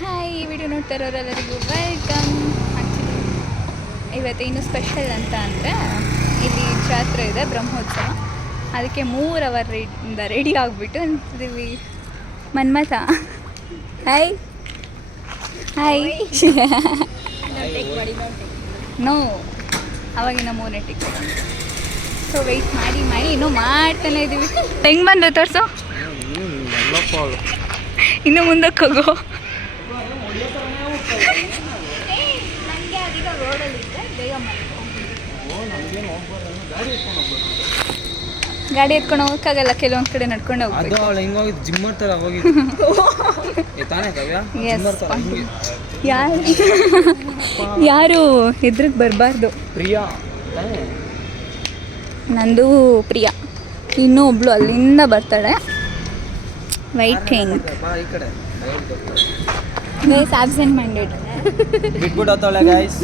Hi, ಈ video ನೋಡ್ತಾ ಇರೋರೆಲ್ಲರಿಗೂ welcome. Actually ಇವತ್ತೇನು ಸ್ಪೆಷಲ್ ಅಂತ ಅಂದರೆ ಇಲ್ಲಿ ಜಾತ್ರೆ ಇದೆ, ಬ್ರಹ್ಮೋತ್ಸವ. ಅದಕ್ಕೆ 3 ಅವರಿಂದ ರೆಡಿ ಆಗಿಬಿಟ್ಟು ಅಂತಿದ್ದೀವಿ. ಮನ್ಮಥ ಹಾಯ್ ಹಾಯ್ ನೋ ಅವಾಗಿನ 3 ಟಿಕೆಟ್. ಸೊ ವೆಯ್ಟ್ ಮಾಡಿ ಇನ್ನೂ ಮಾಡ್ತಾನೆ ಇದ್ದೀವಿ. ಹೆಂಗೆ ಬಂದು ತೋರಿಸು, ಇನ್ನು ಮುಂದಕ್ಕೆ ಹೋಗೋ. ನನಗೆ ಅದೀಗ ರೋಡಲ್ಲಿದ್ದರೆ ಬೇಗ ಗಾಡಿ ಎತ್ಕೊಂಡು ಹೋಗೋಕ್ಕಾಗಲ್ಲ, ಕೆಲವೊಂದು ಕಡೆ ನಡ್ಕೊಂಡು ಹೋಗ್ಬೇಕು. ಯಾರು ಎದುರಿಗೆ ಬರಬಾರ್ದು. ಪ್ರಿಯಾ ನಂದು ಪ್ರಿಯಾ, ಇನ್ನೂ ಒಬ್ಳು ಅಲ್ಲಿಂದ ಬರ್ತಾಳೆ. ವೈಟಿಂಗ್ ಗೈಸ್, ಆಬ್ಸೆಂಟ್ ಮೈಂಡೆಡ್ ಬಿಟ್ಬಿಟ್ಟು ಹೋಗ್ತಾಳೆ ಗೈಸ್.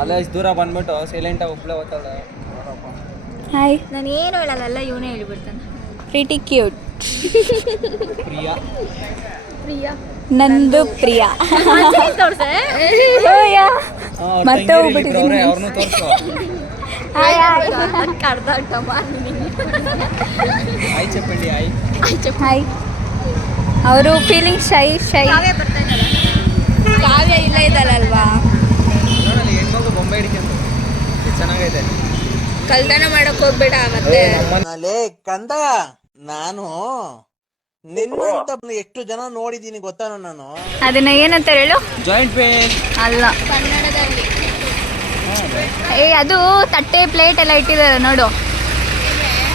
ಅಲ್ಲ ಇಷ್ಟು ದೂರ ಬಂದ್ಬಿಟ್ಟು ಸೈಲೆಂಟಾಗಿ ಒಬ್ಳೆ ಹೋಗ್ತಾಳೆ. ಹಾಯ್, ನಾನು ಏನು ಹೇಳಲ್ಲ, ಇವನೇ ಹೇಳಿಬಿಡ್ತಾನೆ. Pretty cute. ಪ್ರಿಯಾ ನಂದು ಪ್ರಿಯಾ. ಮತ್ತೆ ಹೋಗ್ಬಿಟ್ಟಿದ್ದೀನಿ. ಅವ್ರನ್ನೂ ತೋರಿಸು. ಆಯ್ ಚಪ್ಪಂಡಿ ಆಯ್. ಹಾಯ್, ಅವರು ಫೀಲಿಂಗ್ ಶೈ ಕಾವ್ಯ ಇಲ್ಲ ಇದ್ದಲ್ಲಲ್ವಾ, ನೋಡಲ್ಲಿ ಹೆಣ್ಮಗು ಬೊಂಬೆ ಹಿಡಿಕೊಂಡು ಚೆನ್ನಾಗೈತೆ. ಕಲ್ತನ ಮಾಡಕ್ ಹೋಗ್ಬೇಡ ಮತ್ತೆ. ಲೇ ಕಂದ, ನಾನು ನಿನ್ನಂತ ಎಷ್ಟು ಜನ ನೋಡಿದ್ದೀನಿ ಗೊತ್ತಾ ನಾನು. ಅದನ್ನ ಏನಂತ ಹೇಳು? ಜಾಯಿಂಟ್ ಪೇನ್ ಅಲ್ಲ, ಕನ್ನಡದಲ್ಲಿ ಅದು ತಟ್ಟೆ ಪ್ಲೇಟ್ ಎಲ್ಲ ಇಟ್ಟಿದ್ದಾರೆ ನೋಡು.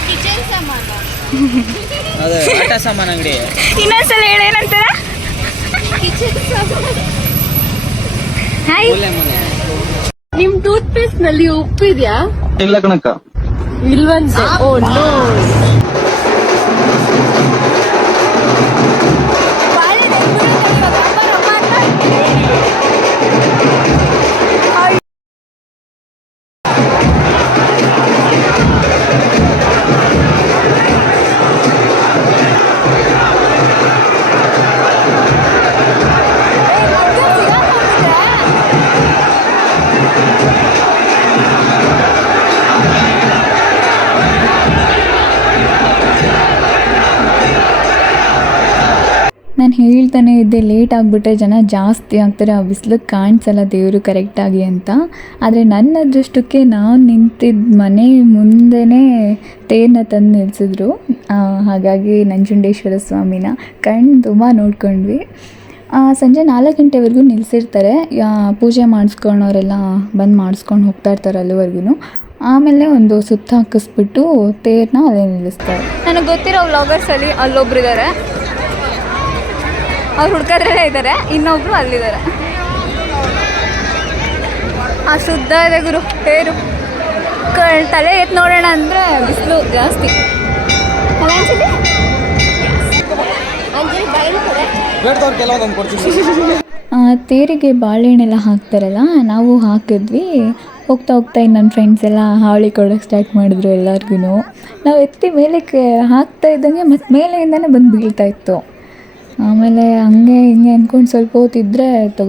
ಕಿಚನ್ ಸಾಮಾನು. ಅದು ಆಟ ಸಾಮಾನು ಅಂಗಡಿ. ಇನ್ನೊಂದ್ಸಲ ಹೇಳು, ಏನಂತಾರ? ಕಿಚನ್ ಸಾಮಾನು. ಹಾಯ್, ನಿಮ್ ಟೂತ್ ಪೇಸ್ಟ್ ನಲ್ಲಿ ಉಪ್ಪಿದ್ಯಾ? ಇಲ್ಲ ಕಣಕ್ಕ. ಇಲ್ವಂತೆ. Oh no. ನಾನು ಹೇಳ್ತಾನೆ ಇದ್ದೆ, ಲೇಟ್ ಆಗಿಬಿಟ್ರೆ ಜನ ಜಾಸ್ತಿ ಆಗ್ತಾರೆ, ಆ ಬಿಸಿಲಿಗೆ ಕಾಣಿಸಲ್ಲ ದೇವರು ಕರೆಕ್ಟಾಗಿ ಅಂತ. ಆದರೆ ನನ್ನ ಅದೃಷ್ಟಕ್ಕೆ ನಾನು ನಿಂತಿದ್ದ ಮನೆ ಮುಂದೆನೇ ತೇರನ್ನ ತಂದು ನಿಲ್ಲಿಸಿದ್ರು. ಹಾಗಾಗಿ ನಂಜುಂಡೇಶ್ವರ ಸ್ವಾಮಿನ ತುಂಬ ನೋಡ್ಕೊಂಡ್ವಿ. ಸಂಜೆ 4 ಗಂಟೆವರೆಗೂ ನಿಲ್ಲಿಸಿರ್ತಾರೆ. ಪೂಜೆ ಮಾಡಿಸ್ಕೊಳೋರೆಲ್ಲ ಬಂದು ಮಾಡಿಸ್ಕೊಂಡು ಹೋಗ್ತಾ ಇರ್ತಾರೆ ಅಲ್ಲಿವರೆಗೂ. ಆಮೇಲೆ ಒಂದು ಸುತ್ತ ಹಾಕಿಸ್ಬಿಟ್ಟು ತೇರನ್ನ ಅಲ್ಲೇ ನಿಲ್ಲಿಸ್ತಾರೆ. ನನಗೆ ಗೊತ್ತಿರೋ ವ್ಲಾಗರ್ಸಲ್ಲಿ ಅಲ್ಲೊಬ್ರು ಇದ್ದಾರೆ, ಅವ್ರು ಹುಡ್ಕೋದ್ರಲ್ಲೇ ಇದ್ದಾರೆ, ಇನ್ನೊಬ್ರು ಅಲ್ಲಿದ್ದಾರೆ. ಶುದ್ಧ ಇದೆ ಗುರು ತೇರು. ತಲೆ ಎತ್ತು ನೋಡೋಣ ಅಂದರೆ ಬಿಸಿಲು ಜಾಸ್ತಿ. ತೇರಿಗೆ ಬಾಳೆಹಣ್ಣೆಲ್ಲ ಹಾಕ್ತಾರಲ್ಲ, ನಾವು ಹಾಕಿದ್ವಿ. ಹೋಗ್ತಾ ಇನ್ನು ನನ್ನ ಫ್ರೆಂಡ್ಸ್ ಎಲ್ಲ ಹಾವಳಿ ಕೊಡೋಕ್ಕೆ ಸ್ಟಾರ್ಟ್ ಮಾಡಿದ್ರು ಎಲ್ಲರಿಗೂ. ನಾವು ಎತ್ತಿ ಮೇಲಕ್ಕೆ ಹಾಕ್ತಾ ಇದ್ದಂಗೆ ಮತ್ತು ಮೇಲೆಯಿಂದನೇ ಬಂದು ಬೀಳ್ತಾ ಇತ್ತು. ಆಮೇಲೆ ಹಂಗೆ ಹಿಂಗೆ ಅಂದ್ಕೊಂಡು ಸ್ವಲ್ಪ ಹೊತ್ತಿದ್ರೆ ಅದು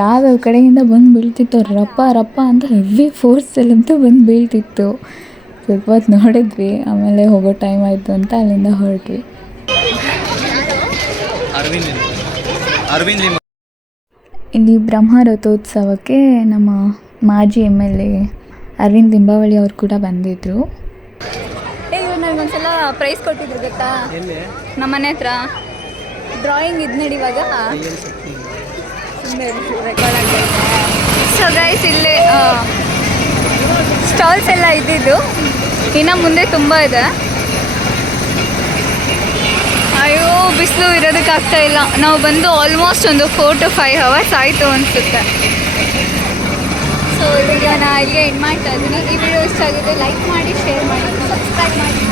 ಯಾವ್ಯಾವ ಕಡೆಯಿಂದ ಬಂದು ಬೀಳ್ತಿತ್ತು, ರಪ್ಪ ಅಂತ ಹೆವಿ ಫೋರ್ಸಲ್ಲಂತೂ ಬಂದು ಬೀಳ್ತಿತ್ತು. ಸ್ವಲ್ಪ ಹೊತ್ತು ನೋಡಿದ್ವಿ, ಆಮೇಲೆ ಹೋಗೋ ಟೈಮ್ ಆಯಿತು ಅಂತ ಅಲ್ಲಿಂದ ಹೊರಟ್ವಿ. ಇಲ್ಲಿ ಬ್ರಹ್ಮ ರಥೋತ್ಸವಕ್ಕೆ ನಮ್ಮ ಮಾಜಿ MLA ಅರವಿಂದ್ ಲಿಂಬಾವಳಿ ಅವ್ರು ಕೂಡ ಬಂದಿದ್ದರು. ಇವ್ರು ನನಗೊಂದ್ಸಲ ಪ್ರೈಸ್ ಕೊಟ್ಟಿದ್ರು ಗೊತ್ತಾ, ನಮ್ಮ ಮನೆ ಹತ್ರ ಡ್ರಾಯಿಂಗ್ ಇದು ನಡಿವಾಗ. ಸೊ ಗೈಸ್, ಇಲ್ಲಿ ಸ್ಟಾಲ್ಸ್ ಎಲ್ಲ ಇದ್ದಿದ್ದು, ಇನ್ನು ಮುಂದೆ ತುಂಬ ಇದೆ. ಅಯ್ಯೋ ಬಿಸಿಲು ಇರೋದಕ್ಕಾಗ್ತಾ ಇಲ್ಲ. ನಾವು ಬಂದು ಆಲ್ಮೋಸ್ಟ್ ಒಂದು 4 to 5 hours ಆಯಿತು ಅನಿಸುತ್ತೆ. ಸೊ ಈಗ ನಾನು ಇಲ್ಲಿಗೆ ಎಂಡ್ ಮಾಡ್ತಾ ಇದ್ದೀನಿ. ಈ ವಿಡಿಯೋ ಇಷ್ಟ ಆಗಿದೆ ಲೈಕ್ ಮಾಡಿ, ಶೇರ್ ಮಾಡಿ, ಸಬ್ಸ್ಕ್ರೈಬ್ ಮಾಡಿ.